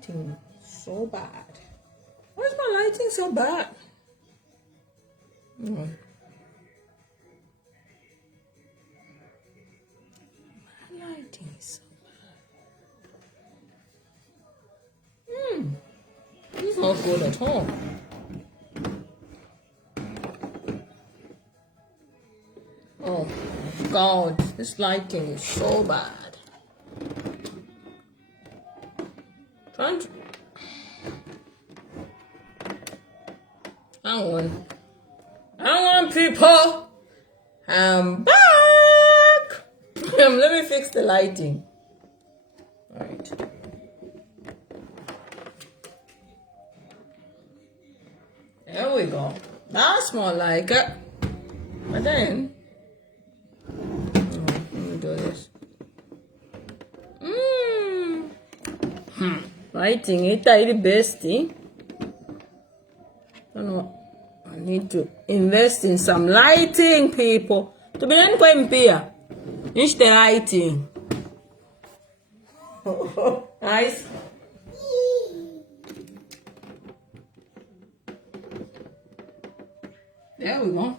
lighting so bad? Why is my lighting so bad? My lighting is so bad. This is not good at all. Oh God, this lighting is so bad. Hang on, people. I'm back. Let me fix the lighting. All right. There we go. That's more like it. But then, let me do this. Lighting it the best. I don't know. I need to invest in some lighting, people. To be done quite here. It's the lighting. Nice. There we go.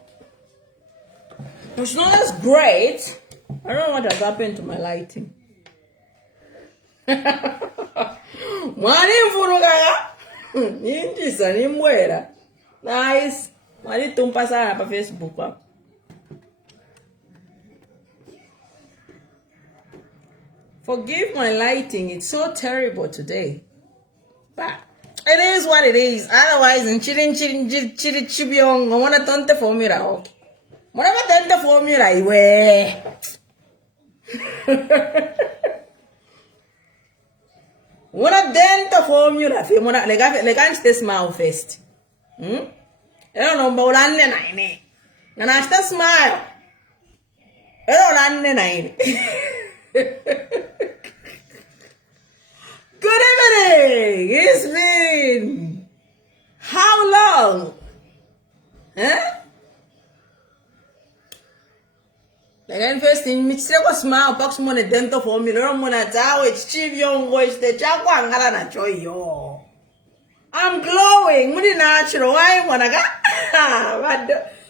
It's not as great. I don't know what has happened to my lighting. Mwani mfuruga ninjisa ni mwera. Nice. Mwani tumpa sana pa Facebook hapo. Forgive my lighting. It's so terrible today. But it is what it is. Otherwise, in chibiongo, I want to turn the formula. Okay. Whatever turn the formula, iwe. Wanna dent formula fi mona le kan stay smile first. I don't know but ulanne naine. Ngana stay smile. Ulanne naine. Good evening. It's been how long? Huh? Like first in me was smile box money dental for me no mona tawo chief young voice the chakwa ngala na joy yo. I'm glowing muni natural why wanna ga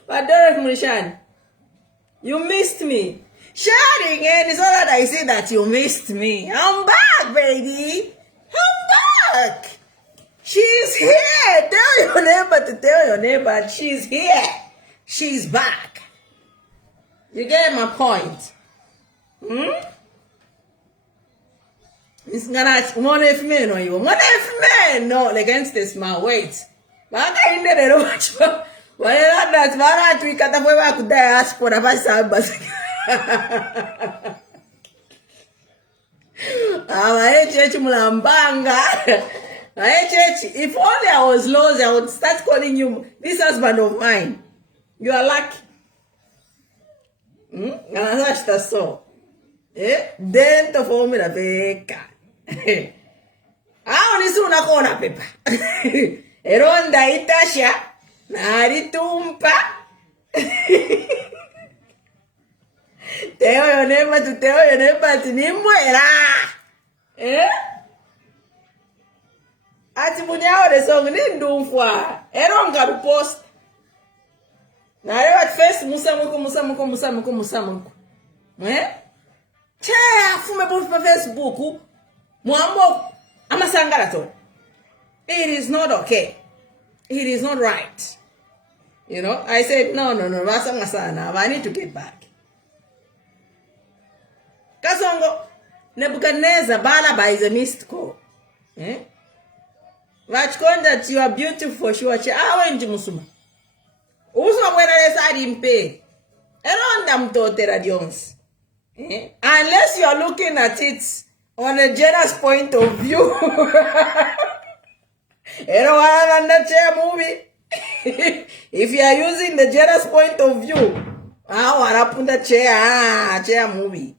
but Munishan, you missed me. Sharing and it's all that I say that you missed me. I'm back, baby. I'm back. She's here. Tell your neighbor to tell your neighbor she's here. She's back. You get my point? It's gonna one if men or you. One if men no against this man. Wait. But I ain't there much. Well, that's why we cut away back to ask for a bus. If only I was lost, I would start calling you this husband of mine. You are lucky. So, dentro fumo da beca. Only soon a corner paper. Eronda itasha, nari tumpa. Tell your neighbor to tell your neighbor to nimuera. Ati munyao de song ni ndumfwa. Eronga du post. Na leo at first musamuko. Che afume both pa Facebook. Muambo amasangala to. It is not okay. It is not right. You know, I said no. I need to get back. Kasongo Nebuchadnezzar Balaba is a missed call. Vachkon that you are beautiful. She was musuma. Also when I said him pay. Around them to Teradions. Unless you are looking at it on a generous point of view. Movie. If you are using the generous point of view, chair movie.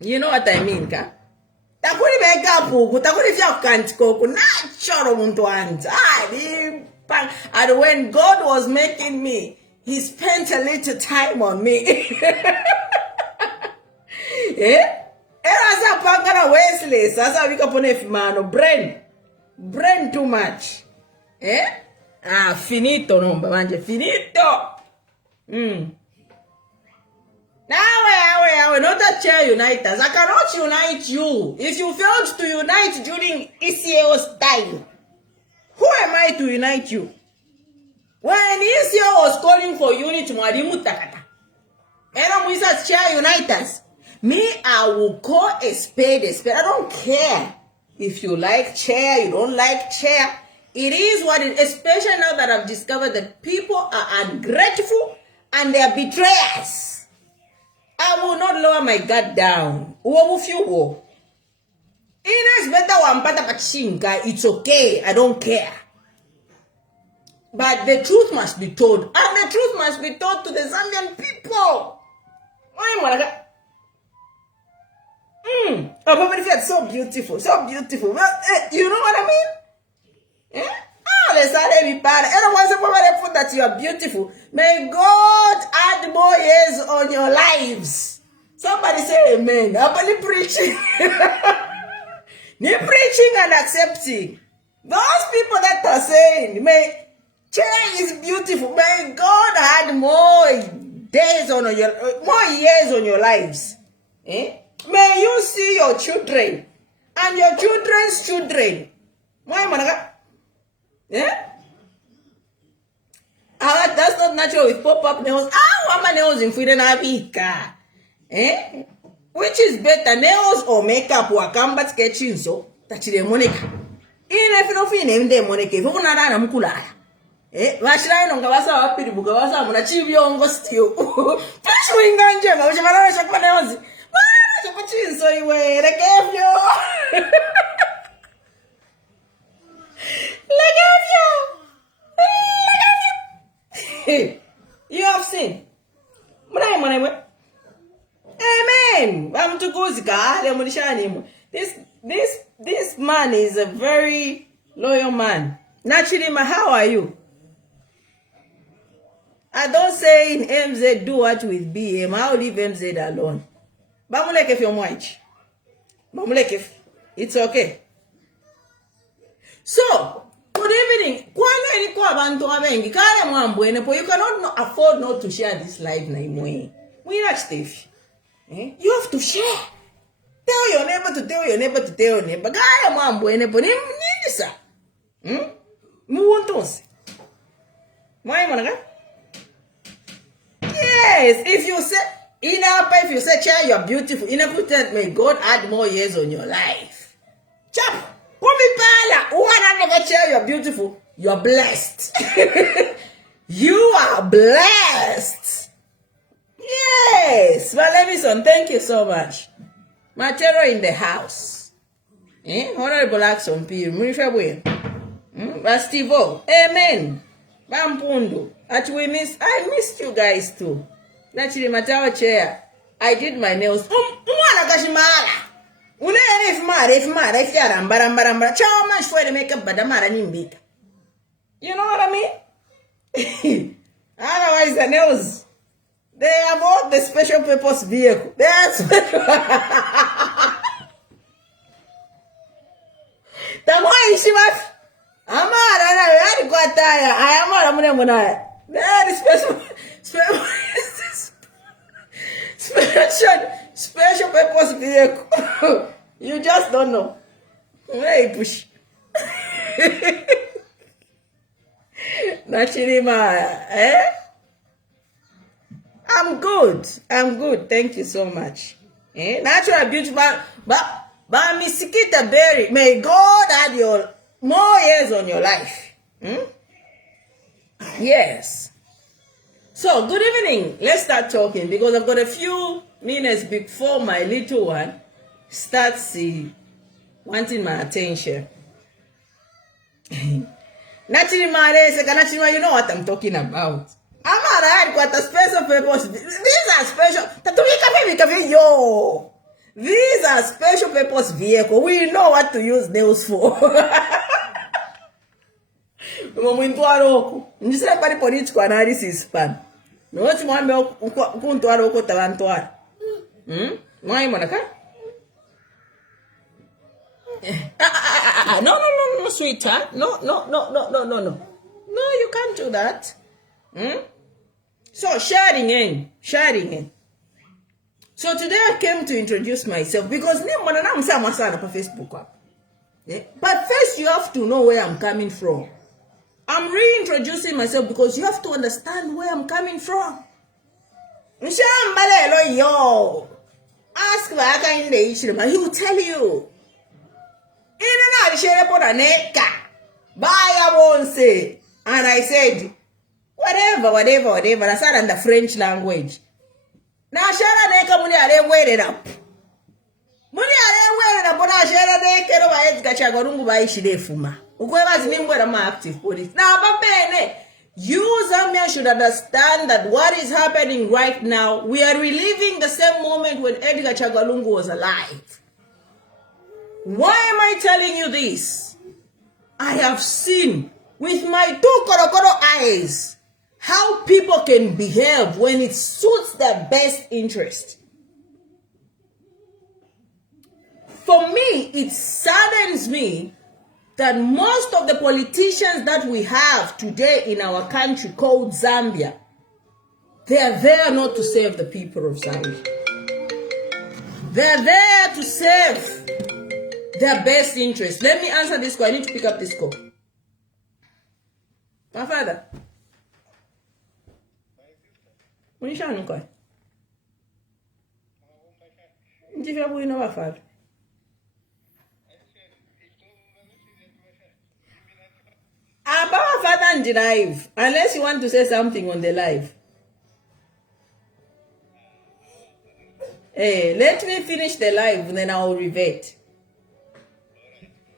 You know what I mean, ka? Takuri make up, takuri fya kantiko, natural muntu ant. And when God was making me, He spent a little time on me. Era sa pangana Wesley. Sasa wika pone fimano. Brain too much. Finito nomba manje. Finito. Now, not a chair uniters. I cannot unite you. If you failed to unite during ECO's time, who am I to unite you? When ECO was calling for unity, Mwalimu Takata. And we said chair uniters. Me, I will call a spade. I don't care if you like chair, you don't like chair. It is what it is, especially now that I've discovered that people are ungrateful and they are betrayers. I will not lower my guard down. It's better wampata pachinga. It's okay. I don't care. But the truth must be told. And the truth must be told to the Zambian people. Oh, Beverley Kunda, so beautiful. So beautiful. Well, you know what I mean? Let's be bad. Everyone say that you are beautiful. May God add more years on your lives. Somebody say amen. I'm only preaching. You're preaching and accepting. Those people that are saying, may chair is beautiful. May God add more years on your lives. May you see your children and your children's children. That's not natural with pop-up nails. Wama nails in Sweden Avika. Which is better, nails or makeup? Wakamba sketching so that the Monica. If you don't feel them Monica, if you want to Mukula. Vashline on Gavasa Happy Bugavasa, Monachivio Gostio. Flashwing Ganja, which is Shakanazi. So you were a gave you. You have seen. Amen. This man is a very loyal man. Naturally, how are you? I don't say in MZ do what with BM. I'll leave MZ alone. Bamulekef your watch. Bamulekef. It's okay. So, good evening. You cannot afford not to share this live na imwe. We not Steve. You have to share. Tell your neighbor to tell your neighbor to tell your neighbor. Kaya mwambwene po nimnisa. Muwontos. Why managa? Yes, if you say if you say chair you're beautiful, may God add more years on your life. Chap. You're beautiful. You're blessed. You are blessed. Yes. Well, Levison, thank you so much. Matero in the house. Honorable Action P. Murifabwe. Bastivo. Amen. Bampundo. I missed you guys too. Naturally, Matao chair. I did my nails. If you know what I mean? Otherwise, the nails, they are both the special purpose vehicle. They are special. Special purpose vehicle. You just don't know. Hey, push. Nachirima, I'm good. Thank you so much. Natural beauty, but Misikita Berry, may God add your more years on your life. Yes. So, good evening. Let's start talking because I've got a few minutes before my little one starts wanting my attention. Naturally, you know what I'm talking about. I'm alright, got a special purpose. These are special. These are special purpose vehicle. We know what to use nails for. Ndisira pari political analysis pan. Noti mwambe kuntuara uko tawantwara. Mwai monaka? No, sweetheart. No. No, you can't do that. So, sharing in. So, today I came to introduce myself because I'm Facebook. Yeah? But first, you have to know where I'm coming from. I'm reintroducing myself because you have to understand where I'm coming from. Yo. Ask Vaka, he will tell you. And I said, whatever. I said in the French language. Now, Shara Neka Muni are waited up. Muni are waited up, but I share a day, Kero Gachagorungu by Shidefuma. Whoever's name where I'm active for this. Now, Papa, you, Zambia, should understand that what is happening right now, we are reliving the same moment when Edgar Chagalungu was alive. Why am I telling you this? I have seen with my two korokoro eyes how people can behave when it suits their best interest. For me, it saddens me that most of the politicians that we have today in our country called Zambia, they are there not to serve the people of Zambia. They are there to serve their best interest. Let me answer this call. I need to pick up this call. My father. When you shall call? If you know my father. About father and the live, unless you want to say something on the live. Hey, let me finish the live and then I will revert.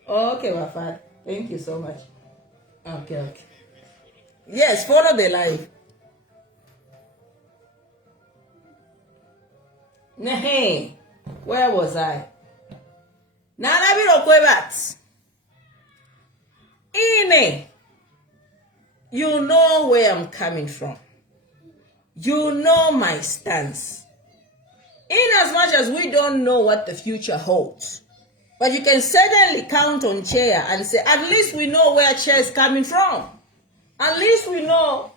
Okay, my father. Thank you so much. Okay. Yes, follow the live. Hey, where was I? Nanabiro Kwebat. Ine. You know where I'm coming from. You know my stance. In as much as we don't know what the future holds, but you can certainly count on Chair and say, at least we know where Chair is coming from. At least we know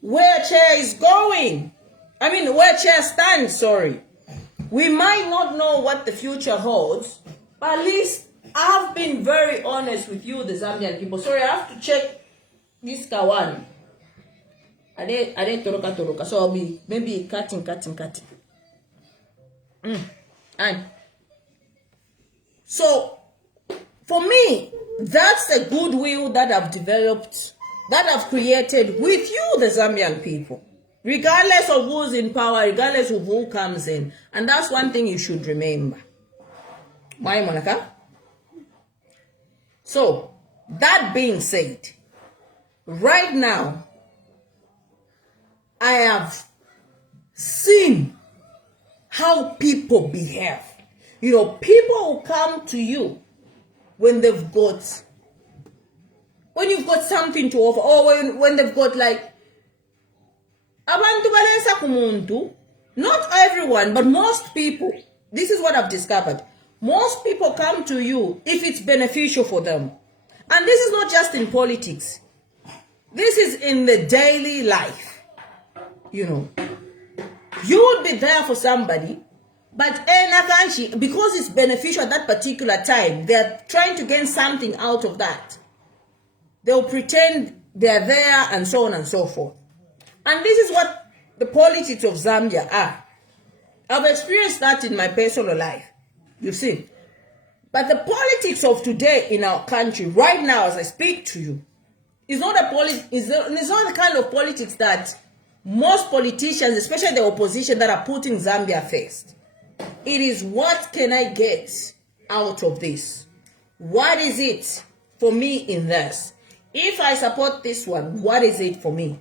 where Chair is going. I mean, where Chair stands, sorry. We might not know what the future holds, but at least I've been very honest with you, the Zambian people. Sorry, I have to check this Kawan. I did toroka. So I'll be maybe cutting. And so, for me, that's the goodwill that I've developed, that I've created with you, the Zambian people. Regardless of who's in power, regardless of who comes in. And that's one thing you should remember. Why, Monica? So, that being said, right now, I have seen how people behave. You know, people will come to you when you've got something to offer, or when they've got like, not everyone, but most people, this is what I've discovered. Most people come to you if it's beneficial for them. And this is not just in politics. This is in the daily life. You know, you would be there for somebody, but because it's beneficial at that particular time, they're trying to gain something out of that. They'll pretend they're there and so on and so forth. And this is what the politics of Zambia are. I've experienced that in my personal life. You see. But the politics of today in our country, right now as I speak to you, is not it's not the kind of politics that most politicians, especially the opposition, that are putting Zambia first. It is, what can I get out of this? What is it for me in this? If I support this one, what is it for me?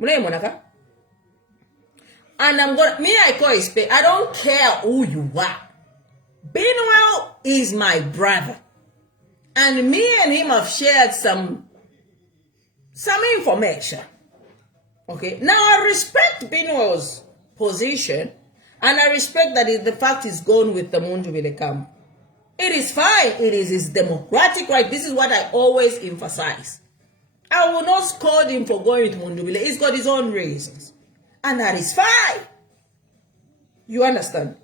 And I call it spade. I don't care who you are. Benuel is my brother. And me and him have shared some information. Okay. Now I respect Benuel's position, and I respect that the fact is gone with the Mundu with the camp. It is fine. It is his democratic right. This is what I always emphasize. I will not scold him for going with Mundubile. He's got his own reasons. And that is fine. You understand?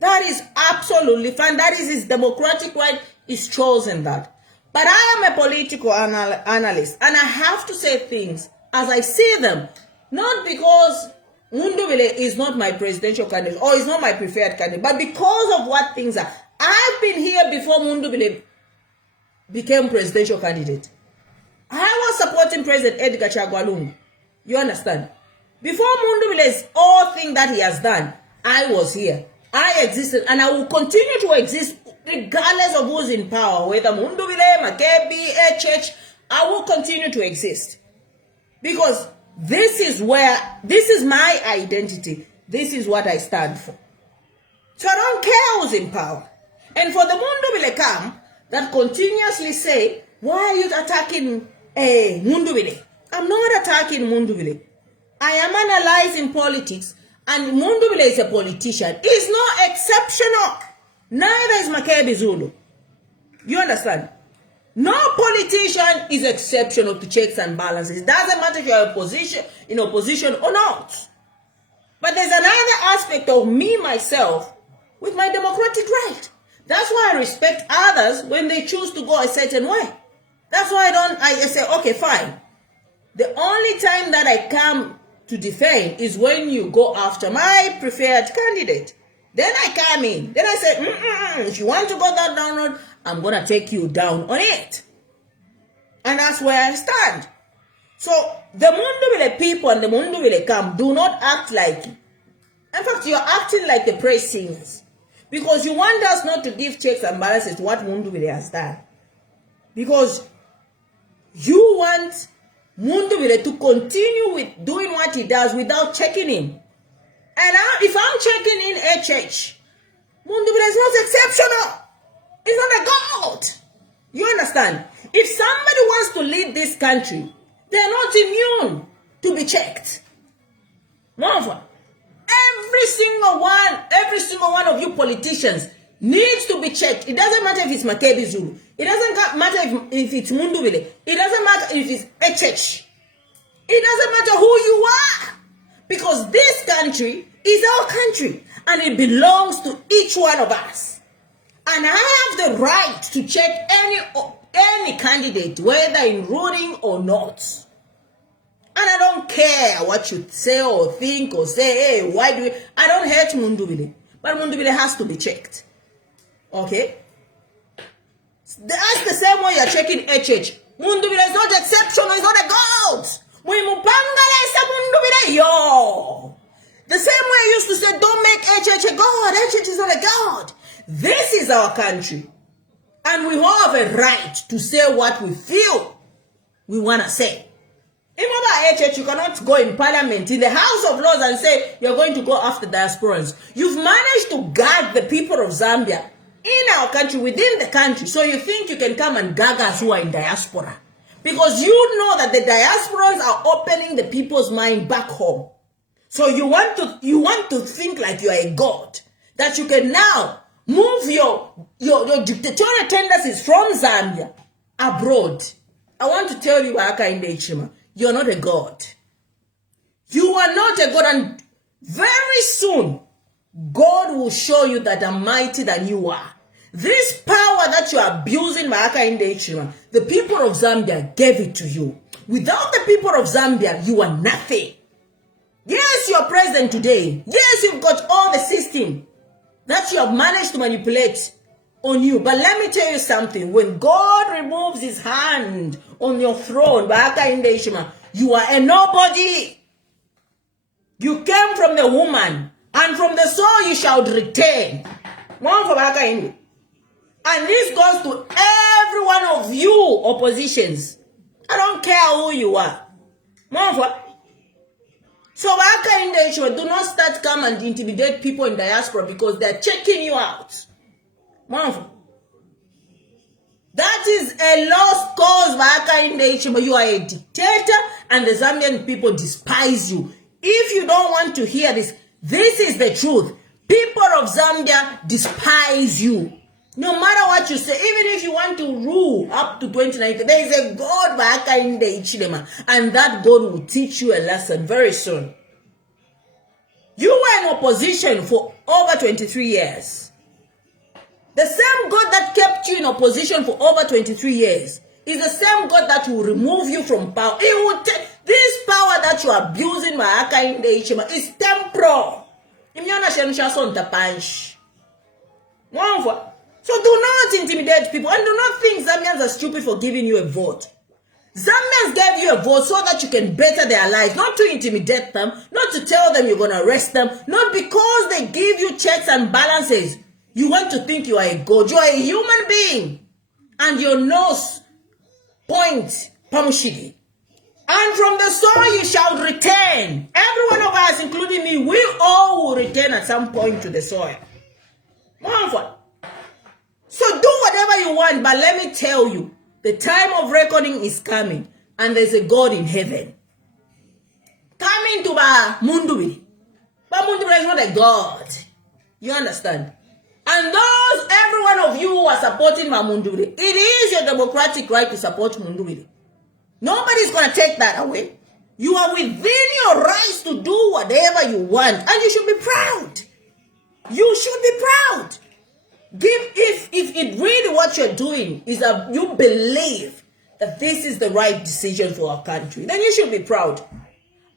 That is absolutely fine. That is his democratic right. He's chosen that. But I am a political analyst. And I have to say things as I see them. Not because Mundubile is not my presidential candidate or is not my preferred candidate. But because of what things are. I've been here before Mundubile became presidential candidate. I was supporting President Edgar Chagwa Lungu. You understand? Before Mundubile's all thing that he has done, I was here. I existed and I will continue to exist regardless of who's in power. Whether Mundubile, Makebi, HH, I will continue to exist. Because this is my identity. This is what I stand for. So I don't care who's in power. And for the Mundubile camp that continuously say, why are you attacking Mundubile? I'm not attacking Mundubile. I am analyzing politics, and Mundubile is a politician. He's not exceptional. Neither is Makebi Zulu. You understand? No politician is exceptional to checks and balances. It doesn't matter if you're in opposition or not. But there's another aspect of me, myself, with my democratic right. That's why I respect others when they choose to go a certain way. That's why I say, okay, fine. The only time that I come to defend is when you go after my preferred candidate. Then I come in. Then I say, if you want to go that down road, I'm going to take you down on it. And that's where I stand. So the Mundubile people and the Mundubile camp do not act like you. In fact, you're acting like the praise singers. Because you want us not to give checks and balances to what Mundubile has done. Because you want Mundubile to continue with doing what he does without checking him. And if I'm checking in HH, Mundubile is not exceptional. He's not a god. You understand? If somebody wants to lead this country, they're not immune to be checked. Moreover, every single one of you politicians needs to be checked. It doesn't matter if it's Makebi Zulu. It doesn't matter if it's Mundubile. It doesn't matter if it's HH. It doesn't matter who you are. Because this country is our country. And it belongs to each one of us. And I have the right to check any candidate, whether in ruling or not. And I don't care what you say or think or say, hey, why do we... I don't hate Mundubile. But Mundubile has to be checked. Okay? That's the same way you're checking HH. Mundubile is not exceptional. He's not a god. Yo. The same way I used to say, don't make HH a god. HH is not a god. This is our country. And we all have a right to say what we feel we want to say. Remember, HH, you cannot go in parliament, in the House of Lords, and say you're going to go after diasporans. You've managed to guard the people of Zambia in our country, within the country. So you think you can come and gag us who are in diaspora. Because you know that the diasporans are opening the people's mind back home. So you want to think like you are a god. That you can now move your dictatorial tendencies from Zambia abroad. I want to tell you, Akainde Ichima, you're not a god. You are not a god, and very soon, God will show you that I'm mighty than you are. This power that you are abusing, Akainde Ichima, the people of Zambia gave it to you. Without the people of Zambia, you are nothing. Yes, you're president today. Yes, you've got all the system that you have managed to manipulate on you. But let me tell you something. When God removes his hand on your throne, you are a nobody. You came from the woman, and from the soul you shall return. And this goes to every one of you oppositions. I don't care who you are. So do not start come and intimidate people in diaspora because they're checking you out. That is a lost cause. You are a dictator and the Zambian people despise you. If you don't want to hear this, this is the truth. People of Zambia despise you. No matter what you say, even if you want to rule up to 2019, there is a God and that God will teach you a lesson very soon. You were in opposition for over 23 years. The same God that kept you in opposition for over 23 years is the same God that will remove you from power. It will take this power that you are abusing is temporal. So do not intimidate people, and do not think Zambians are stupid for giving you a vote. Zambians gave you a vote so that you can better their lives, not to intimidate them, not to tell them you're going to arrest them, not because they give you checks and balances. You want to think you are a god. You are a human being, and your nose points pamushigi. And from the soil you shall return. Every one of us, including me, we all will return at some point to the soil. So do whatever you want, but let me tell you, the time of reckoning is coming, and there's a God in heaven. Coming to Ba Mundubili. Ba Mundubili is not a God. You understand? And those, every one of you who are supporting Mundubili, it is your democratic right to support Mundubili. Nobody's going to take that away. You are within your rights to do whatever you want, and you should be proud. You should be proud. If it really what you're doing is that you believe that this is the right decision for our country, then you should be proud.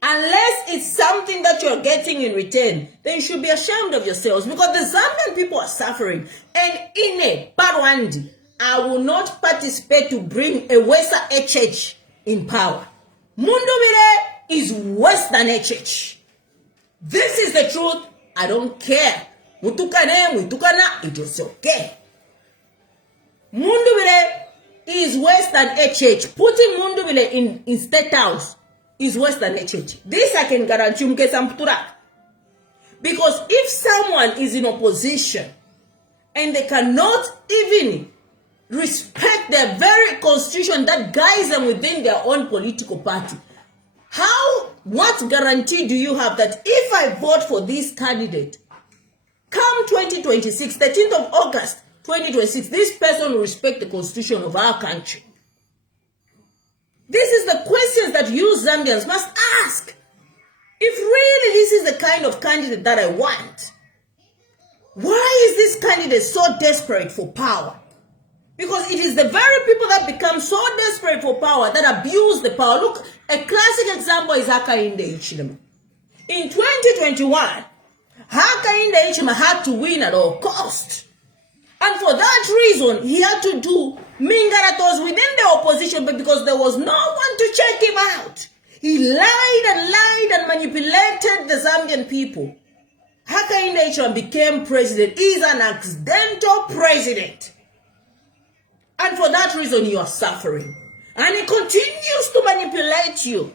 Unless it's something that you're getting in return, then you should be ashamed of yourselves, because the Zambian people are suffering. And in a Parwandi, I will not participate to bring a Western HH in power. Mundubile is worse than HH. This is the truth. I don't care. Mutukana, it is okay. Mundubile is worse than HH. Putting Mundubile in State House is worse than HH. This I can guarantee you. Because if someone is in opposition and they cannot even respect the very constitution that guides them within their own political party, what guarantee do you have that if I vote for this candidate, come 2026, 13th of August, 2026, this person will respect the constitution of our country? This is the questions that you Zambians must ask. If really this is the kind of candidate that I want, why is this candidate so desperate for power? Because it is the very people that become so desperate for power that abuse the power. Look, a classic example is Hakainde Hichilema. In 2021, Hakainde Hichilema had to win at all cost. And for that reason, he had to do Mingaratos within the opposition, but because there was no one to check him out. He lied and manipulated the Zambian people. Hakainde Hichilema became president. He's an accidental president. And for that reason, you are suffering. And he continues to manipulate you.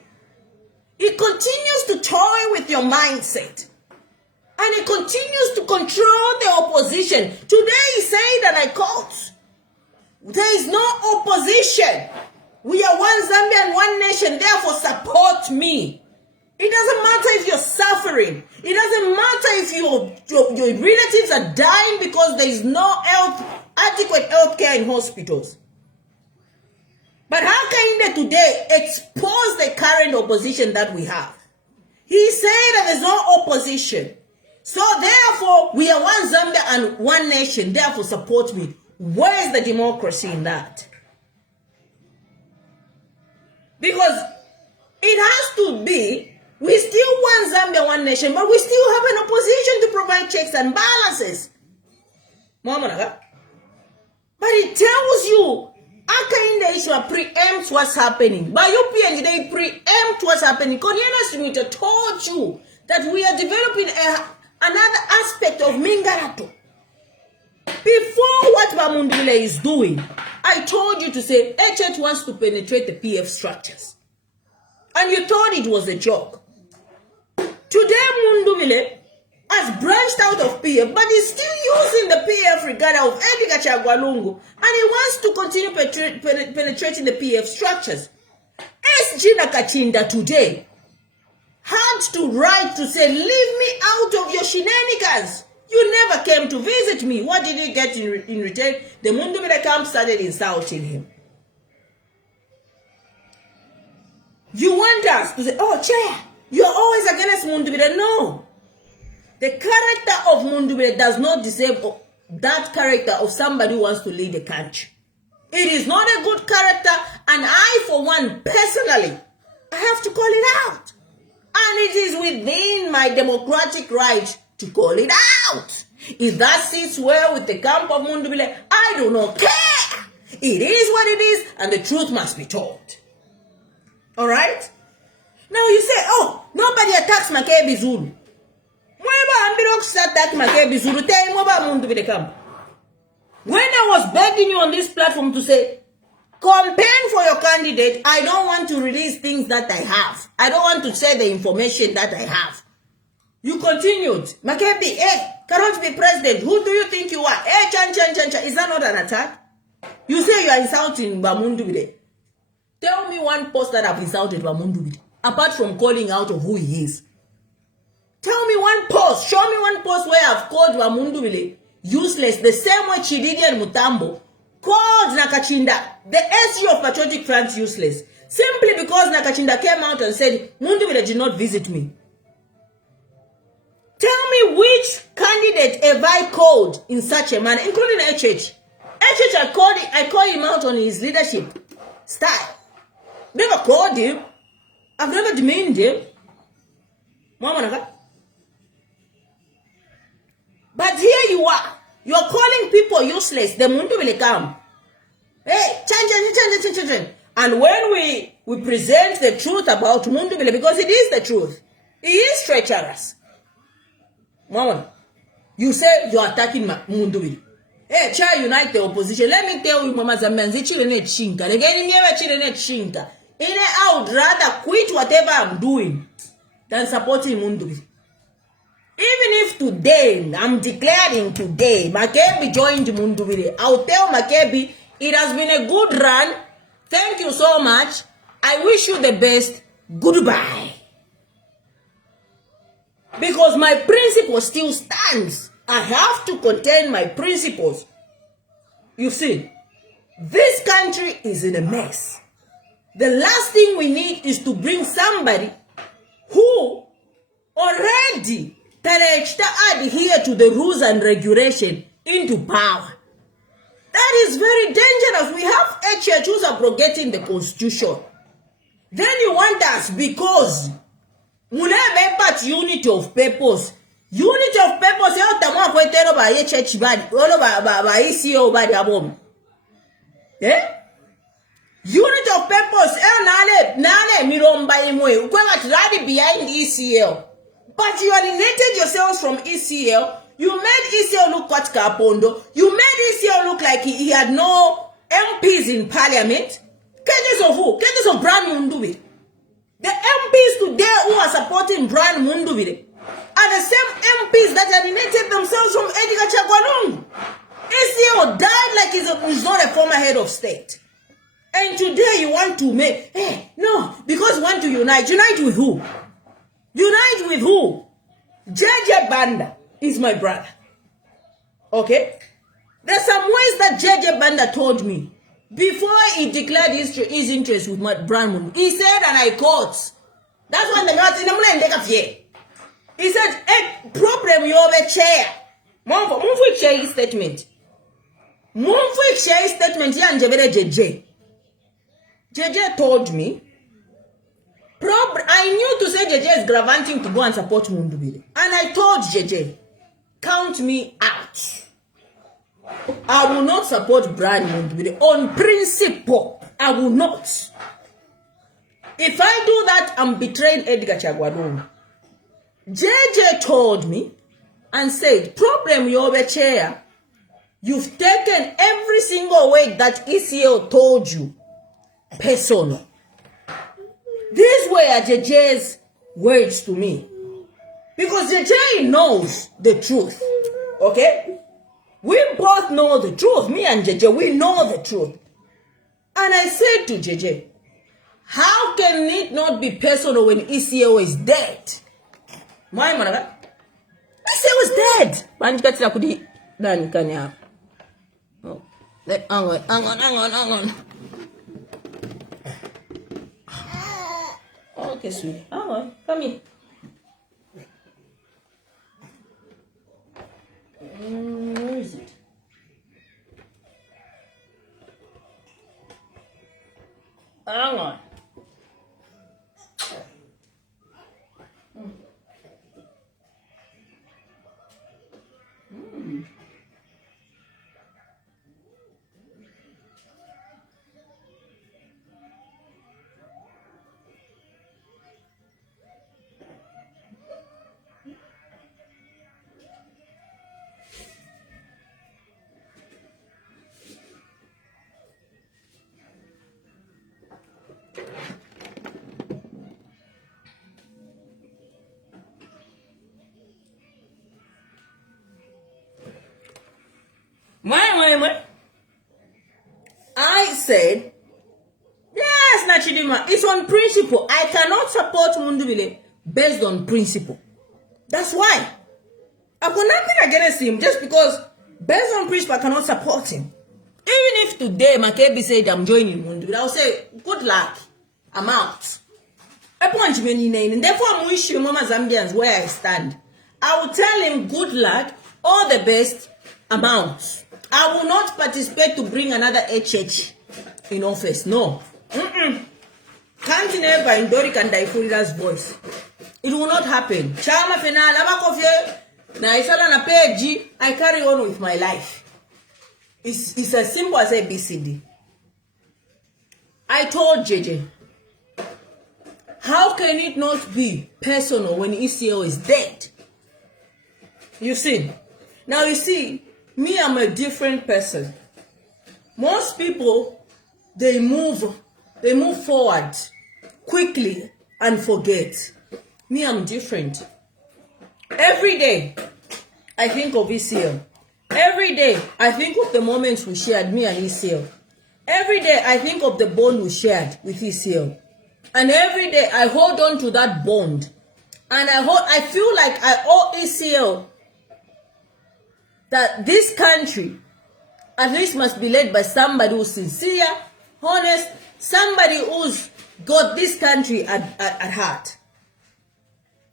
He continues to toy with your mindset. And he continues to control the opposition. Today he said, and I quote, there is no opposition. We are one Zambia and one nation, therefore support me. It doesn't matter if you're suffering. It doesn't matter if your relatives are dying because there is no adequate health care in hospitals. But how can they today expose the current opposition that we have? He said that there's no opposition. So therefore, we are one Zambia and one nation, therefore support me. Where is the democracy in that? Because it has to be, we still want Zambia, one nation, but we still have an opposition to provide checks and balances. But it tells you, Hakainde Hichilema preempts what's happening. But you they preempt what's happening. Cornelius Unita told you that we are developing another aspect of Mingarato. Before what Bamundule is doing, I told you to say, HH wants to penetrate the PF structures. And you thought it was a joke. Today, Mundubile has branched out of PF, but he's still using the PF regard of Edgar Chagwalungu, and he wants to continue penetrating the PF structures. SG Nakachinda today had to write to say, leave me out of your shenanigans. You never came to visit me. What did you get in return? The Mundubile camp started insulting him. You want us to say, oh, Chair, you're always against Mundubile. No. The character of Mundubile does not disable that character of somebody who wants to lead the country. It is not a good character, and I, for one, personally, I have to call it out. And it is within my democratic right to call it out. If that sits well with the camp of Mundubile, I do not care. It is what it is, and the truth must be told. All right? Now you say, oh, nobody attacks Makebi Zulu. When I was begging you on this platform to say, campaign for your candidate, I don't want to release things that I have. I don't want to share the information that I have. You continued. Makebi, cannot be president. Who do you think you are? Chan. Is that not an attack? You say you are insulting Bamundubide. Tell me one post that I've insulted Bamundubide, apart from calling out of who he is. Tell me one post. Show me one post where I've called Bamundubide useless, the same way Chididi and Mutambo called Nakachinda, the SG of Patriotic Front, useless. Simply because Nakachinda came out and said, Mundubide did not visit me. Tell me which candidate have I called in such a manner, including HH. I called him out on his leadership style. Never called him. I've never demeaned him. But here you are. You are calling people useless. The Mundu will come. Hey, chan. And when we present the truth about Mundu, because it is the truth, he is treacherous. Mama, you say you are attacking Mundu. Hey, try unite the opposition. Let me tell you, Mama Zambanzi, chilene chinka. Again, never chilene chinka. I would rather quit whatever I'm doing than supporting Mundu. Even if today, I'm declaring today, Makebi joined Mundubile, I'll tell Makebi, it has been a good run. Thank you so much. I wish you the best. Goodbye. Because my principle still stands. I have to contain my principles. You see, this country is in a mess. The last thing we need is to bring somebody who already adhere to the rules and regulation into power. That is very dangerous. We have HH who's abrogating the constitution. Then you want us because we have a unity of purpose. Unity of purpose, you have to by HH bad, all by ECO bad abom. Eh? Unity of purpose, nane miromba imwe, ukwenga rally behind ECL. But you alienated yourselves from ECL. You made ECL look like Kapondo. You made ECL look like he had no MPs in parliament. Cases of who? Cases of Brian Mundubile. The MPs today who are supporting Brian Mundubile are the same MPs that alienated themselves from Edgar Chagwanung. ECL died like he's not a former head of state. And today you want to make, no, because you want to unite. Unite with who? Unite with who? JJ Banda is my brother. Okay? There's some ways that JJ Banda told me before he declared his interest with my Brown. He said, and I quote, that's when the North in the Mullen. He said, problem you over chair. Move share his statement. Move share his statement. JJ. JJ told me, I knew to say JJ is gravating to go and support Mundubile. And I told JJ, count me out. I will not support Brian Mundubile. On principle, I will not. If I do that, I'm betraying Edgar Chagwadong. JJ told me and said, problem you're chair, you've taken every single word that ECL told you personal. These were JJ's words to me. Because JJ knows the truth. Okay? We both know the truth. Me and JJ, we know the truth. And I said to JJ, how can it not be personal when ECO is dead? ECO is dead. Banjikatila kudi dani kanya. Oh, hang on. Okay, sweetie. Hang on, come here. Where is it? Hang on. My. I said, yes, Nachidima, it's on principle. I cannot support Mundubile based on principle. That's why. I've got nothing against him just because based on principle I cannot support him. Even if today Makebi said I'm joining Mundubile, I'll say, good luck. I'm out. And therefore I'm wishing Mama Zambians where I stand. I will tell him good luck, all the best, I'm out. I will not participate to bring another HH in office. No. Can't never in Doric and Daifurida's voice. It will not happen. Chama Fena, Labakofye, na isala na page, I carry on with my life. It's as simple as ABCD. I told JJ, how can it not be personal when ECO is dead? You see? Now you see, me, I'm a different person. Most people, they move forward quickly and forget. Me, I'm different. Every day, I think of ECL. Every day, I think of the moments we shared, me and ECL. Every day, I think of the bond we shared with ECL. And every day, I hold on to that bond. And I feel like I owe ECL that this country at least must be led by somebody who's sincere, honest, somebody who's got this country at heart.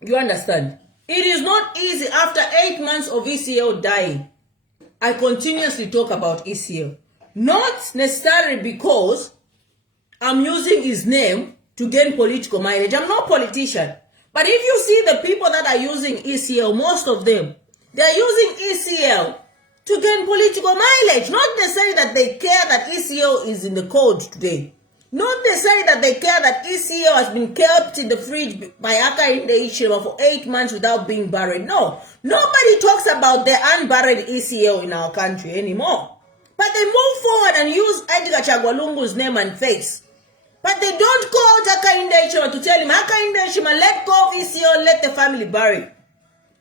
You understand? It is not easy after 8 months of ECL dying. I continuously talk about ECL. Not necessarily because I'm using his name to gain political mileage. I'm not a politician. But if you see the people that are using ECL, most of them, they're using ECL to gain political mileage. Not necessarily that they care that ECL is in the code today. Not necessarily that they care that ECL has been kept in the fridge by Hakainde Hichilema for 8 months without being buried. No. Nobody talks about the unburied ECL in our country anymore. But they move forward and use Edgar Chagwalungu's name and face. But they don't call Hakainde Hichilema to tell him, Hakainde Hichilema, let go of ECL, let the family bury.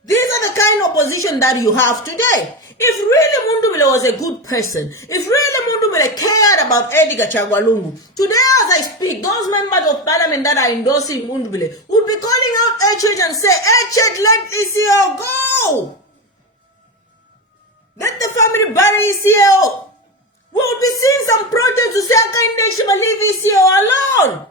These are the kind of position that you have today. If really Mundubile was a good person, if really Mundubile cared about Edgar Chagwalungu, today as I speak, those members of parliament that are endorsing Mundubile would be calling out HH and say, HH, let ECO go. Let the family bury ECO. We will be seeing some protests to say Hakainde Hichilema leave ECO alone.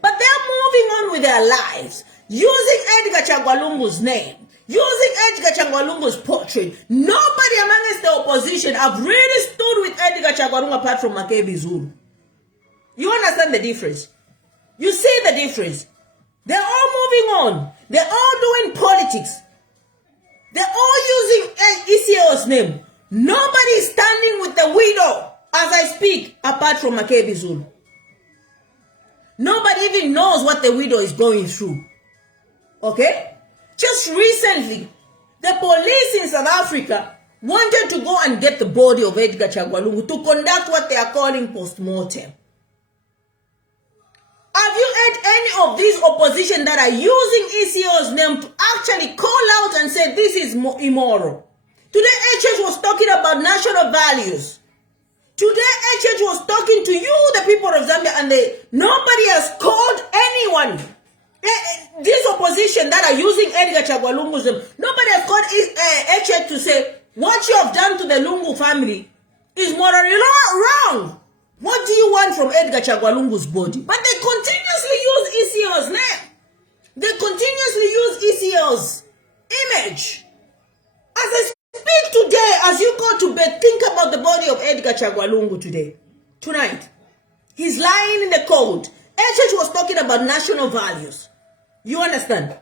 But they're moving on with their lives, using Edgar Chagwalungu's name. Using Edgar Chagwalungu's portrait. Nobody amongst the opposition have really stood with Edgar Chagwalungu apart from Makebi Zulu. You understand the difference? You see the difference? They're all moving on. They're all doing politics. They're all using ECO's name. Nobody is standing with the widow as I speak apart from Makebi Zulu. Nobody even knows what the widow is going through. Okay? Just recently, the police in South Africa wanted to go and get the body of Edgar Chagwalungu to conduct what they are calling post-mortem. Have you heard any of these opposition that are using ECO's name to actually call out and say this is immoral? Today, HH was talking about national values. Today, HH was talking to you, the people of Zambia, and nobody has called anyone This opposition that are using Edgar Chagwa nobody has got HH to say what you have done to the Lungu family is morally wrong. What do you want from Edgar Chagwa body? But they continuously use ECL's name. They continuously use ECL's image. As I speak today, as you go to bed, think about the body of Edgar Chagwa today. Tonight. He's lying in the cold. HH was talking about national values. You understand?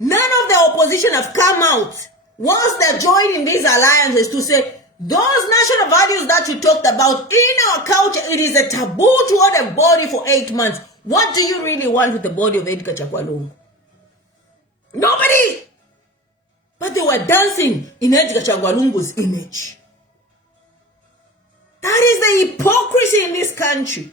None of the opposition have come out once they're joining these alliances to say, those national values that you talked about, in our culture, it is a taboo to hold a body for 8 months. What do you really want with the body of Edgar Chagwa? Nobody! But they were dancing in Edgar Chagwa image. That is the hypocrisy in this country.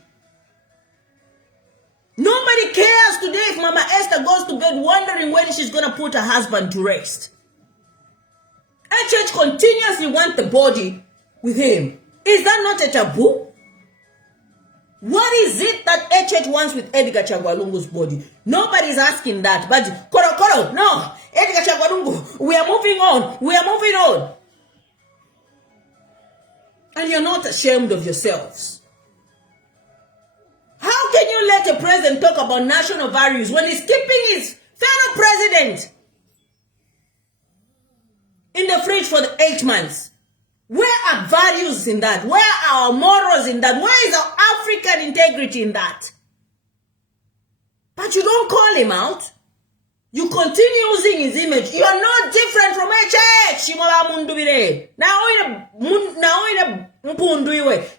Nobody cares today if Mama Esther goes to bed wondering when she's going to put her husband to rest. HH continuously wants the body with him. Is that not a taboo? What is it that HH wants with Edgar Chagwa body? Nobody's asking that. But Koro, no. Edgar Chagwa, we are moving on. We are moving on. And you're not ashamed of yourselves. How can you let a president talk about national values when he's keeping his fellow president in the fridge for the 8 months? Where are values in that? Where are our morals in that? Where is our African integrity in that? But you don't call him out. You continue using his image. You are not different from HH. You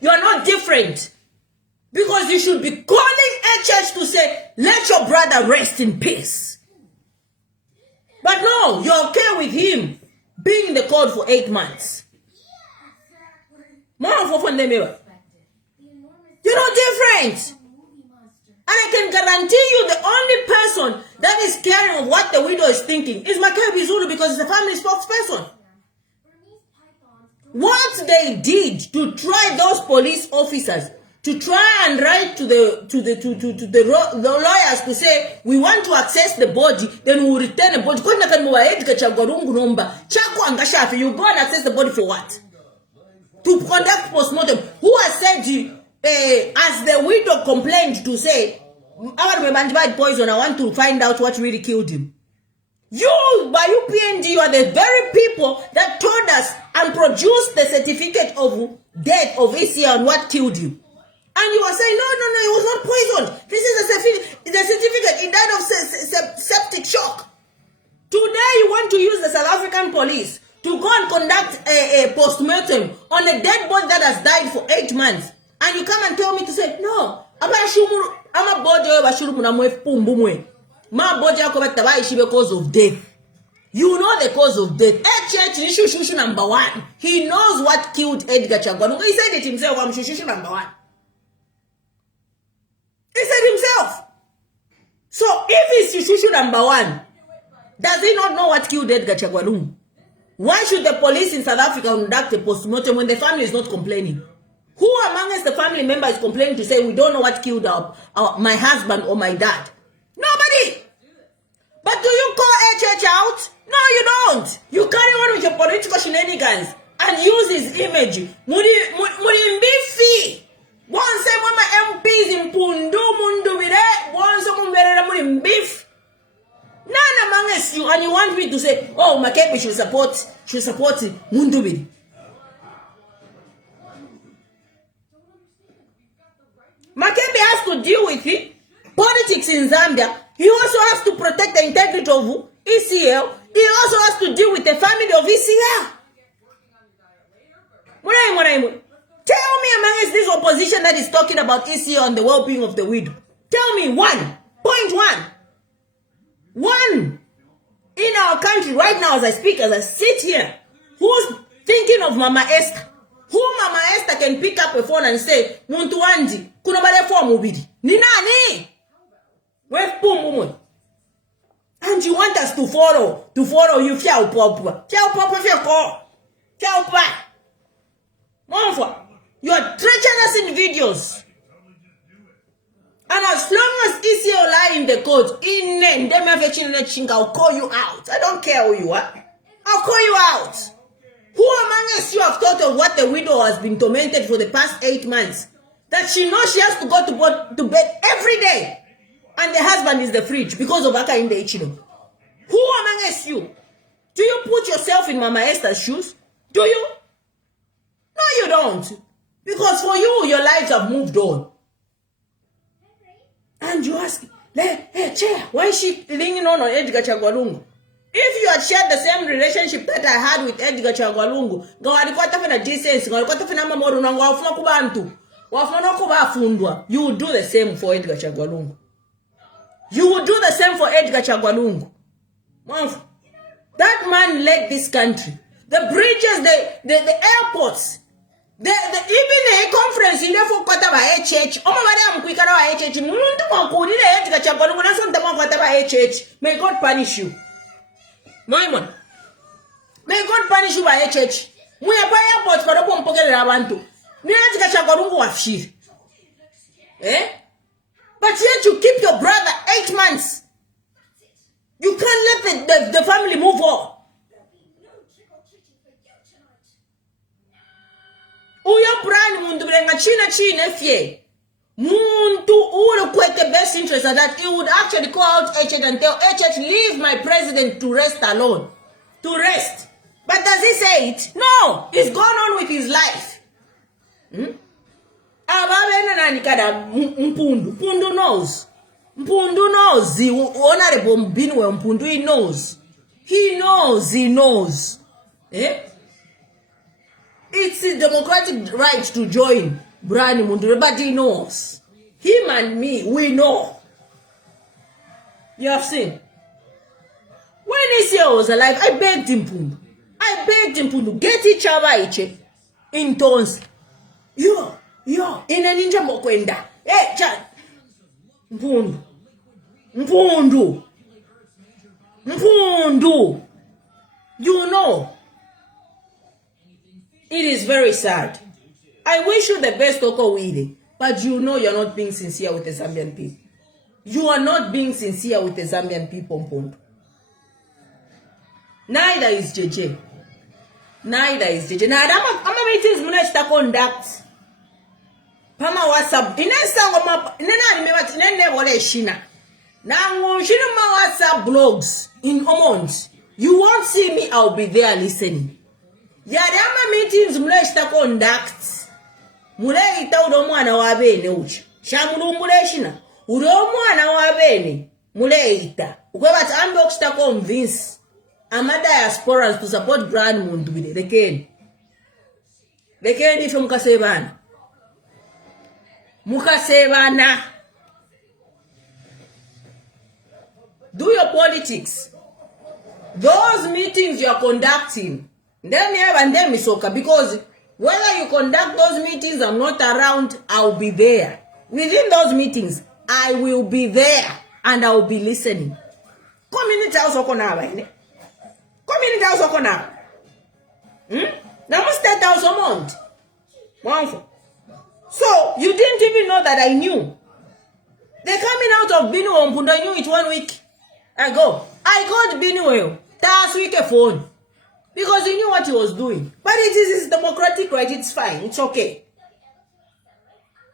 are not different. Because you should be calling HH to say, let your brother rest in peace. But no, you're okay with him being in the court for 8 months. You're not different. And I can guarantee you the only person that is caring of what the widow is thinking is Makebi Zulu, because it's a family spokesperson. What they did to try those police officers to try and write to the lawyers to say, we want to access the body, then we will return the body. You go and access the body for what? To conduct postmortem. Who has said, as the widow complained to say, I want poison, I want to find out what really killed him. You, by UPND, you are the very people that told us and produced the certificate of death of ECL and what killed him. And you are saying, no, it was not poisoned. This is the certificate. He died of septic shock. Today you want to use the South African police to go and conduct a postmortem on a dead body that has died for 8 months. And you come and tell me to say, no, I'm a body my body because of death. You know the cause of death. HH number 1. He knows what killed Edgar Chagwa. He said it himself, I'm shushu number 1. He said himself. So if he's shushu number 1, does he not know what killed Edgar Chagwa? Why should the police in South Africa conduct a postmortem when the family is not complaining? Who amongst the family members is complaining to say we don't know what killed my husband or my dad? Nobody. But do you call HH out? No, you don't. You carry on with your political shenanigans and use his image. Murimbifi. Once my MPs in Pundu Mundu Vire, once Murimbifi. None among us you, and you want me to say, oh, Makebi should support Mundu Vire. Makebi has to deal with it. Politics in Zambia. He also has to protect the integrity of ECL. He also has to deal with the family of ECL. Tell me amongst this opposition that is talking about ECL and the well-being of the widow. Tell me one in our country right now as I speak, as I sit here, who's thinking of Mama Esther? Who Mama Esther can pick up a phone and say, Muntu wanji, kuna bale for mubidi. Ni nani? And you want us to follow you, fiao papa, fiao pa. Monfa, you are treacherous in videos. And as long as ECL lie in the court. I'll call you out. I don't care who you are. I'll call you out. Who among us you have thought of what the widow has been tormented for the past 8 months? That she knows she has to go to bed every day. And the husband is the fridge because of Aka in the Ichino. Who among us you? Do you put yourself in Mama Esther's shoes? Do you? No, you don't. Because for you, your lives have moved on. And you ask, hey, Chair, why is she leaning on Edgar Chagwalungu? If you had shared the same relationship that I had with Edgar Chagwalungu, you would do the same for Edgar Chagwalungu. You would do the same for Edgar Chagwalungu. That man led this country. The bridges, the airports, even a conference in the Fokota by HH. May God punish you. May God punish you by HH. We are by airports for the Pompoke Rabantu. Eh? But yet you keep your brother 8 months. You can't let the family move on. Uyo brand mundu brenga china fie. Muntu ule kwete best interest that he would actually call out HH and tell HH, leave my president to rest alone. To rest. But does he say it? No. He's gone on with his life. Mpundu knows. Mpundu knows. The honorable Mbinwe Mpundu, he knows. He knows. Eh? It's his democratic right to join Brani Mundure, but he knows. Him and me, we know. You have seen. When this year was alive, I begged him to get each other in tones. Yo, in a ninja mokwenda. Hey, Chan. Mpundu. You know. It is very sad. I wish you the best, Oko Wide, but you know you're not being sincere with the Zambian people. You are not being sincere with the Zambian people, Mpundu. Neither is JJ. Now, I'm meetings muna conduct. Pama WhatsApp. WhatsApp blogs in Omont. You won't see me, I'll be there listening. Yadama meetings muna conduct. Muleita udomwana wabene uchi. Shamulu muleshina. Udomwana wabene. Muleita. Ukwebati ambe okista convince. Ama diasporas to support Grand Mundubile. They can if Mukasebana. Do your politics. Those meetings you are conducting, then you have and then Misoka, because whether you conduct those meetings, I'm not around, I'll be there. Within those meetings, I will be there and I'll be listening. Community house okona. Community house okona. Namu state house amount. So you didn't even know that I knew. They're coming out of Benue Mpundu. I knew it 1 week ago. I got Benue last week a phone. Because he knew what he was doing. But it is his democratic right. It's fine. It's okay.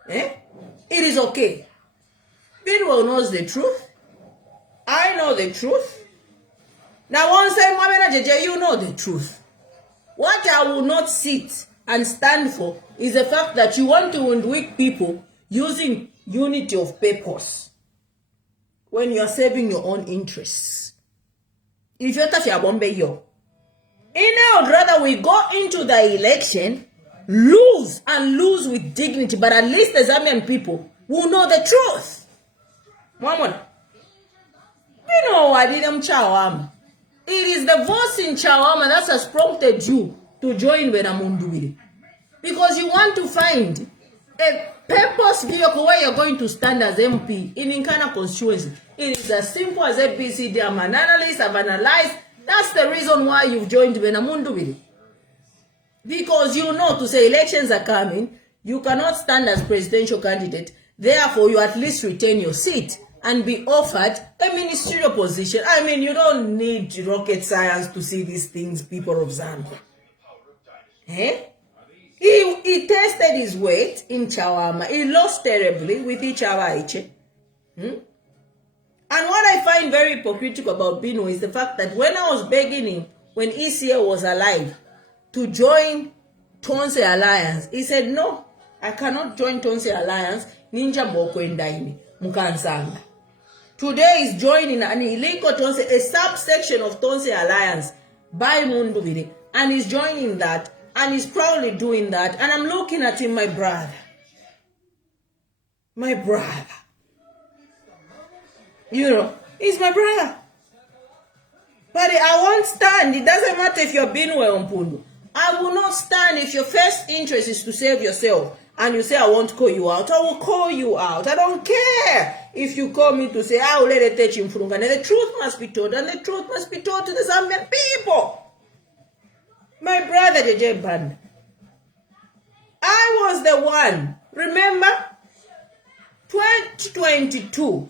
It is okay. Benue knows the truth. I know the truth. Now once you know the truth. What I will not sit and stand for is the fact that you want to weak people using unity of purpose when you are serving your own interests. If you're touching a bombe yo, I would rather we go into the election, lose with dignity, but at least the Zambian people will know the truth. Mama, you know I didn't Chawama. It is the voice in Chawama that has prompted you to join Benamundubili. Because you want to find a purpose vehicle where you're going to stand as MP in Nkana constituency. It is as simple as ABCD. I'm an analyst, I've analyzed. That's the reason why you've joined Benamundubili. Because you know to say elections are coming, you cannot stand as presidential candidate. Therefore, you at least retain your seat. and be offered a ministerial position. I mean, you don't need rocket science to see these things, people of Zambia. Eh? He tested his weight in Chawama. He lost terribly with each Ichawa. And what I find very hypocritical about Bino is the fact that when I was begging him, when ECA was alive, to join Tonse Alliance, he said, no, I cannot join Tonse Alliance. Ninja Boko Ndaini, Mukansanga. Today is joining an illegal Tonse, a subsection of Tonse Alliance by Mundubiri, and he's joining that, and he's proudly doing that. And I'm looking at him, my brother. My brother. You know, he's my brother. But I won't stand. It doesn't matter if you're being well Mpundu. I will not stand if your first interest is to save yourself and you say I won't call you out. I will call you out. I don't care if you call me to say I will let it touch him. The truth must be told, and the truth must be told to the Zambian people. My brother JJ Banda. I was the one. Remember 2022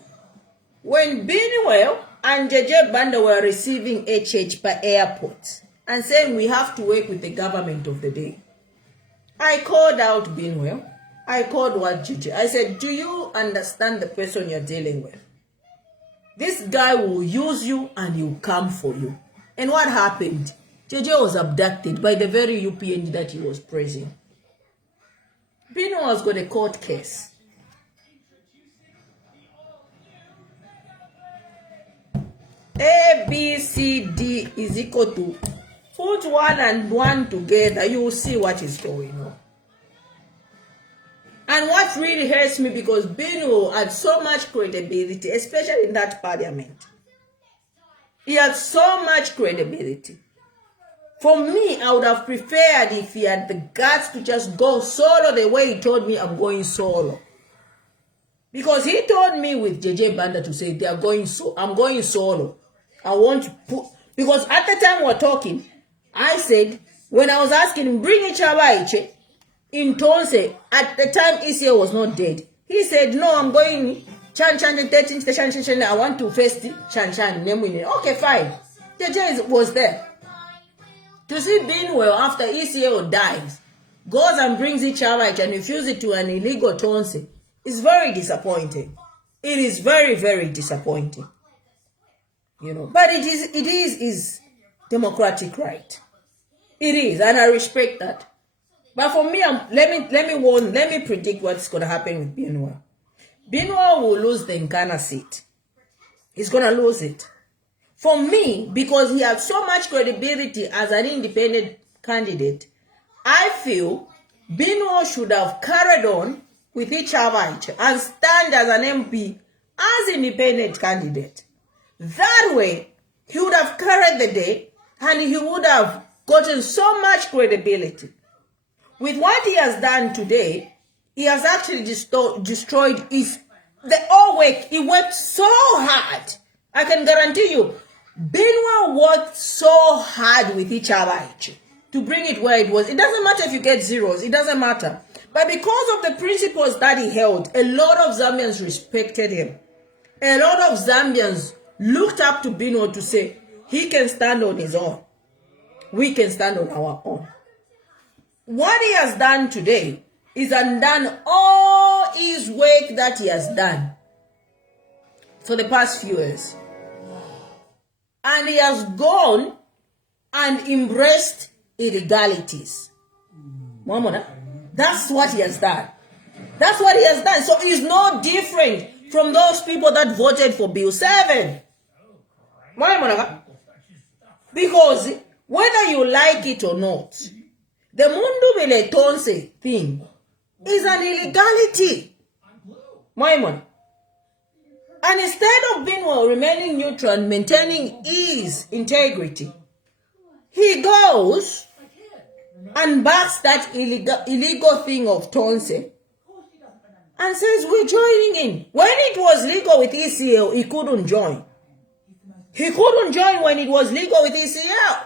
when Binuel and JJ Banda were receiving HH by airport and saying we have to work with the government of the day. I called out Binuel. I called what JJ. I said, do you understand the person you're dealing with? This guy will use you and he will come for you. And what happened? JJ was abducted by the very UPND that he was praising. Binuel has got a court case. A, B, C, D is equal to, put 1 and 1 together, you will see what is going on. And what really hurts me, because Bino had so much credibility, especially in that parliament. He had so much credibility. For me, I would have preferred if he had the guts to just go solo the way he told me I'm going solo. Because he told me with JJ Banda to say I'm going solo. I want to put, because at the time we're talking, I said, when I was asking him, bring Ichawa in Tonse, at the time Isia was not dead. He said, no, I'm going, I want to face Chan. Okay, fine. JJ was there. To see Binwell after ECO dies, goes and brings Ichawa and refuses it to an illegal Tonse, is very disappointing. It is very, very disappointing. You know, but it is democratic right. It is, and I respect that. But for me, let me predict what's going to happen with Binwa. Binwa will lose the Nkana seat. He's going to lose it. For me, because he had so much credibility as an independent candidate, I feel Binwa should have carried on with Ichawa and stand as an MP as independent candidate. That way, he would have carried the day and he would have gotten so much credibility. With what he has done today, he has actually destroyed the whole work. He worked so hard. I can guarantee you, Benwa worked so hard with Ichawa to bring it where it was. It doesn't matter if you get zeros. It doesn't matter. But because of the principles that he held, a lot of Zambians respected him. A lot of Zambians looked up to Bino to say, he can stand on his own. We can stand on our own. What he has done today is undone all his work that he has done for the past few years. And he has gone and embraced illegalities. Mamona, that's what he has done. That's what he has done. So he's no different from those people that voted for Bill 7. Because whether you like it or not, the Mundu Bile Tonse thing is an illegality. And instead of being remaining neutral and maintaining his integrity, he goes and backs that illegal thing of Tonse and says we're joining in. When it was legal with ECL, he couldn't join. He couldn't join when it was legal with ECL.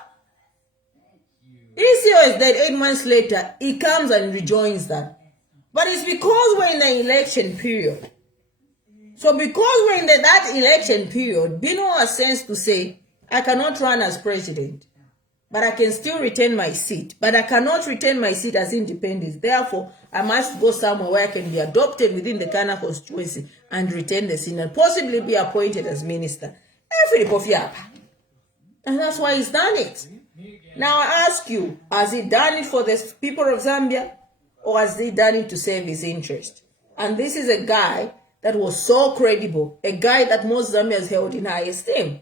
ECL is dead 8 months later. He comes and rejoins that. But it's because we're in the election period. So because we're in that election period, Bino has sense to say, I cannot run as president, but I can still retain my seat. But I cannot retain my seat as independent. Therefore, I must go somewhere where I can be adopted within the Ghana constituency and retain the seat and possibly be appointed as minister. And that's why he's done it. Now I ask you, has he done it for the people of Zambia, or has he done it to save his interest? And this is a guy that was so credible, a guy that most Zambians held in high esteem.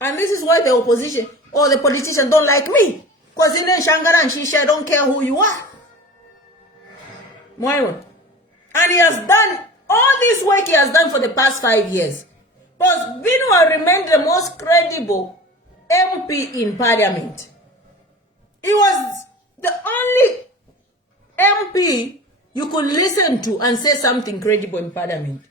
And this is why the opposition or the politicians don't like me. Because in the Shangara and Shisha, I don't care who you are. And he has done all this work he has done for the past 5 years. Because Bino remained the most credible MP in parliament. He was the only MP you could listen to and say something credible in parliament.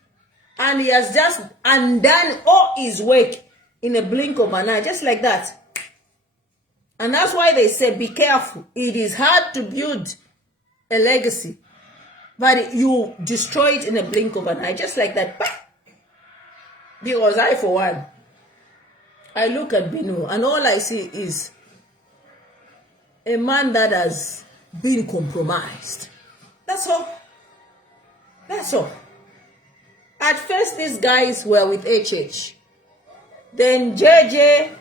And he has just undone all his work in a blink of an eye, just like that. And that's why they say, be careful. It is hard to build a legacy, but you destroy it in a blink of an eye, just like that. Because I, for one, I look at Bino and all I see is a man that has been compromised. That's all. That's all. At first, these guys were with HH. Then JJ,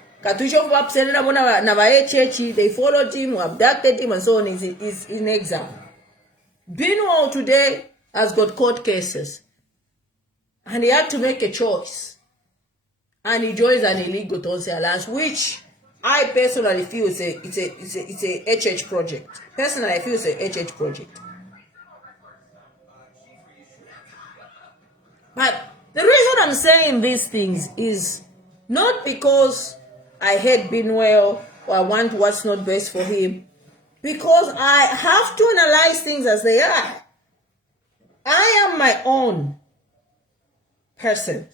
they followed him, abducted him, and so on. He's in exile. Bino today has got court cases. And he had to make a choice. And he joins an illegal Tonsi Alliance, which I personally feel it's a HH project. Personally, I feel it's a HH project. But the reason I'm saying these things is not because I hate Binwell or I want what's not best for him. Because I have to analyze things as they are. I am my own person.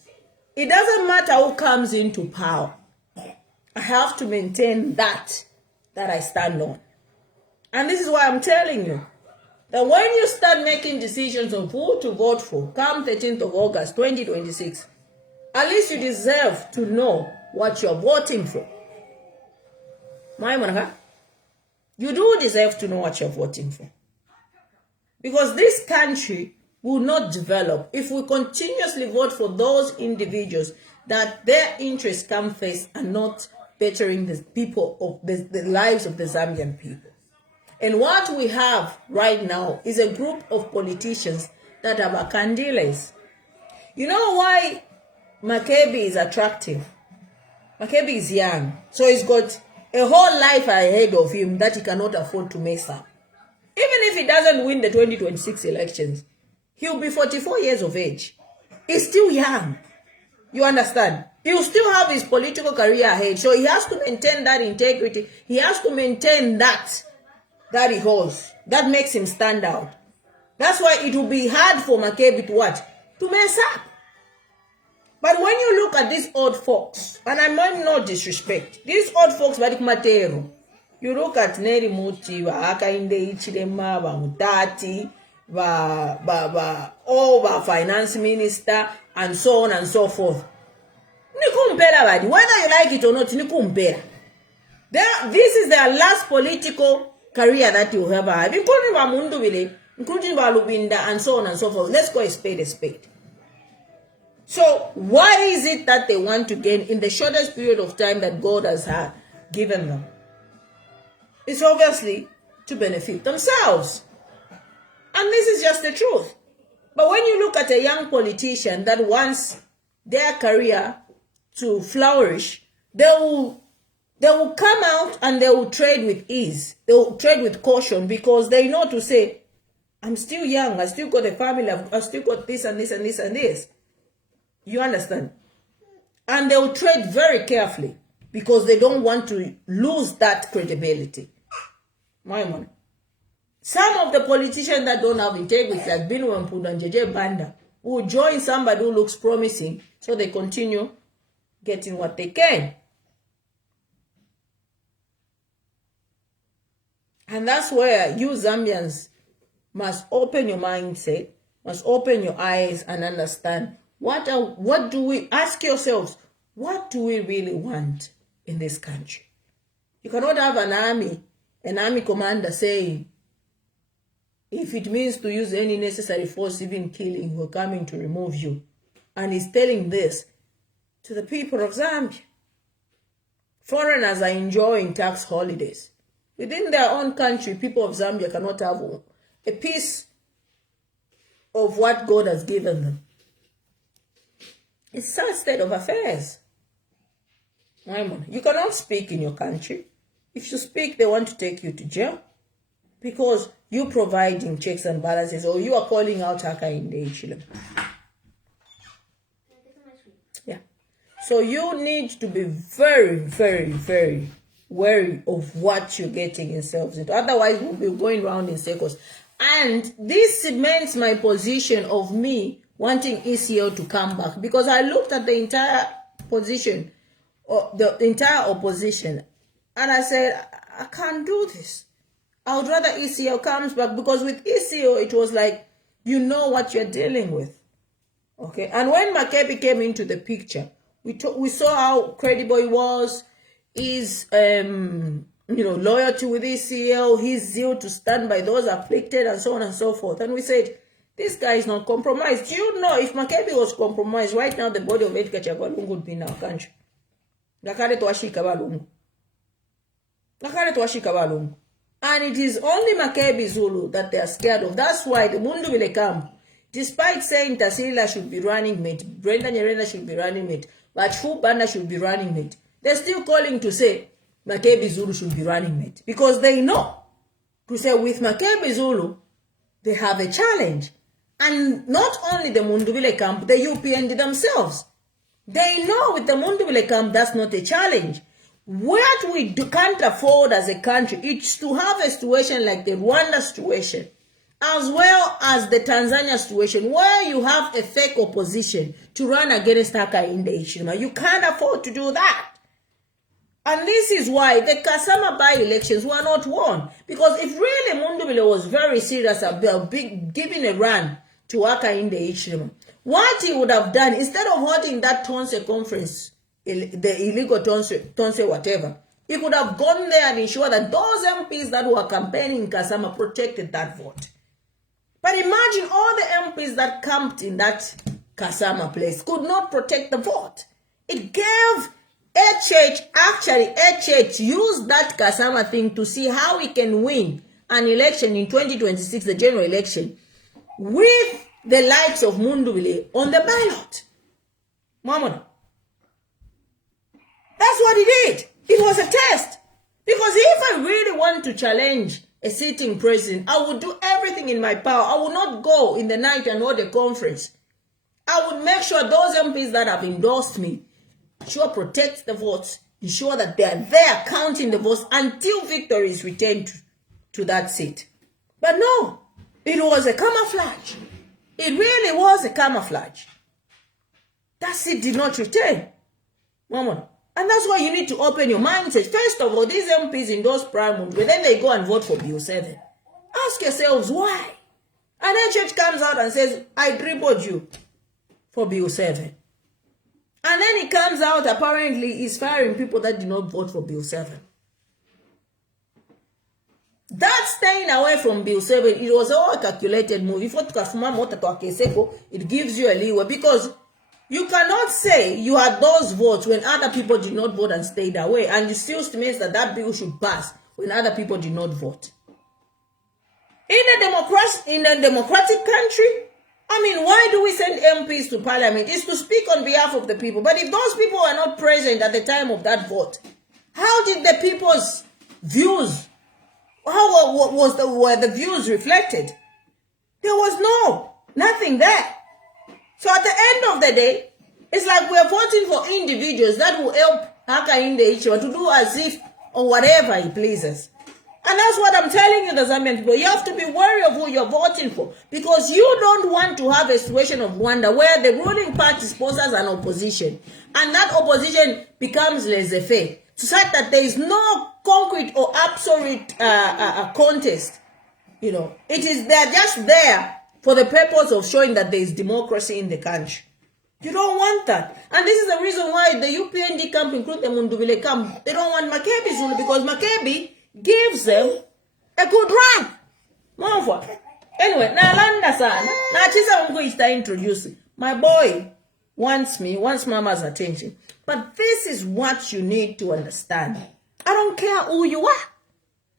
It doesn't matter who comes into power. I have to maintain that I stand on. And this is why I'm telling you that when you start making decisions of who to vote for, come 13th of August, 2026, at least you deserve to know what you're voting for. You do deserve to know what you're voting for. Because this country will not develop if we continuously vote for those individuals that their interests come first and not bettering the people of the lives of the Zambian people. And what we have right now is a group of politicians that are bacandiles. You know why Makebi is attractive? Makebi is young, so he's got a whole life ahead of him that he cannot afford to mess up. Even if he doesn't win the 2026 elections, he'll be 44 years of age. He's still young. You understand? He'll still have his political career ahead. So he has to maintain that integrity. He has to maintain that he holds. That makes him stand out. That's why it will be hard for Makebi to what? To mess up. But when you look at these old folks, and I might not disrespect, these old folks, you look at Neri Muti, Akainde Ichirema, Mutati, finance minister, and so on and so forth. Whether you like it or not, this is their last political career that you ever have, including Balubinda and so on and so forth. Let's go a spade a spade. So why is it that they want to gain in the shortest period of time that God has given them? It's obviously to benefit themselves. And this is just the truth. But when you look at a young politician that wants their career to flourish, they will come out and they will trade with ease. They will trade with caution because they know to say, I'm still young, I still got a family, I've still got this and this and this and this. You understand? And they will trade very carefully because they don't want to lose that credibility. My man. Some of the politicians that don't have integrity, like Bino Kunda and JJ Banda, will join somebody who looks promising so they continue getting what they can. And that's where you Zambians must open your mindset, must open your eyes and understand what do we, ask yourselves, what do we really want in this country? You cannot have an army commander saying, if it means to use any necessary force, even killing, we're coming to remove you. And he's telling this to the people of Zambia. Foreigners are enjoying tax holidays. Within their own country, people of Zambia cannot have a piece of what God has given them. It's a sad state of affairs. You cannot speak in your country. If you speak, they want to take you to jail because you're providing checks and balances, or you are calling out Hakainde Hichilema. Yeah. So you need to be very, very, very wary of what you're getting yourselves into. Otherwise, we'll be going round in circles. And this cements my position of me wanting ECL to come back, because I looked at the entire position, or the entire opposition, and I said, I can't do this. I would rather ECL comes back, because with ECL, it was like, you know what you're dealing with. Okay, and when Makebi came into the picture, we saw how credible he was, his loyalty with ECL, his zeal to stand by those afflicted, and so on and so forth. And we said, this guy is not compromised. Do you know, if Makebi was compromised, right now the body of Edgar Chagwalungu would be in our country. And it is only Makebi Zulu that they are scared of. That's why the Mundubile camp, despite saying Tasila should be running mate, Brenda Nyerenda should be running mate, but Banda should be running mate, they're still calling to say Makebi Zulu should be running mate. Because they know to say with Makebi Zulu, they have a challenge. And not only the Mundubile camp, the UPN themselves. They know with the Mundubile camp, that's not a challenge. What we can't afford as a country is to have a situation like the Rwanda situation, as well as the Tanzania situation, where you have a fake opposition to run against Hakainde Hichilema. You can't afford to do that. And this is why the Kasama by-elections were not won. Because if really Mundubile was very serious about giving a run to Hakainde Hichilema, what he would have done, instead of holding that Tonse conference, the illegal Tonse whatever, he could have gone there and ensured that those MPs that were campaigning in Kasama protected that vote. But imagine all the MPs that camped in that Kasama place could not protect the vote. It gave HH used that Kasama thing to see how he can win an election in 2026, the general election, with the likes of Mundubile on the ballot. Mama. That's what he did. It was a test. Because if I really want to challenge a sitting president, I would do everything in my power. I would not go in the night and hold a conference. I would make sure those MPs that have endorsed me, protect the votes, ensure that they are there counting the votes until victory is returned to that seat. But no, it was a camouflage. It really was a camouflage. That seat did not return. Mama. And that's why you need to open your mindset. First of all, these MPs in those primaries, but then they go and vote for Bill 7. Ask yourselves why. And then church comes out and says, I dribbled you for Bill 7. And then he comes out, apparently he's firing people that did not vote for Bill 7. That staying away from Bill 7, it was all a calculated move. It gives you a leeway, because you cannot say you had those votes when other people did not vote and stayed away, and it still means that that bill should pass when other people did not vote. In a democratic country, I mean, why do we send MPs to parliament? It's to speak on behalf of the people. But if those people were not present at the time of that vote, how did the people's views, were the views reflected? There was nothing there. So at the end of the day, it's like we are voting for individuals that will help Hakainde Hichilema to do as if or whatever he pleases. And that's what I'm telling you, the Zambian people. You have to be wary of who you're voting for, because you don't want to have a situation of Rwanda where the ruling party sponsors an opposition, and that opposition becomes laissez-faire, such that there is no concrete or absolute contest You know, they're just there for the purpose of showing that there is democracy in the country. You don't want that. And this is the reason why the UPND camp, including the Mundubile camp, they don't want Makebi's rule, because Makebi gives them a good run. Anyway, now Landa san, now Chisa Ungo is introducing. My boy wants mama's attention. But this is what you need to understand. I don't care who you are.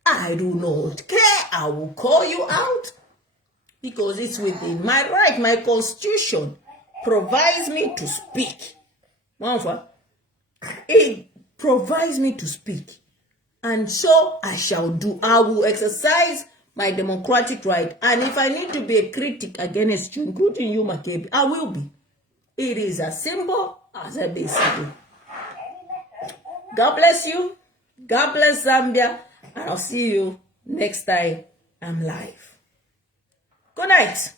I do not care. I will call you out because it's within my right. My constitution provides me to speak. It provides me to speak. And so I shall do. I will exercise my democratic right. And if I need to be a critic against you, including you, Makebi, I will be. It is as simple as a basic. God bless you. God bless Zambia. And I'll see you next time I'm live. Good night.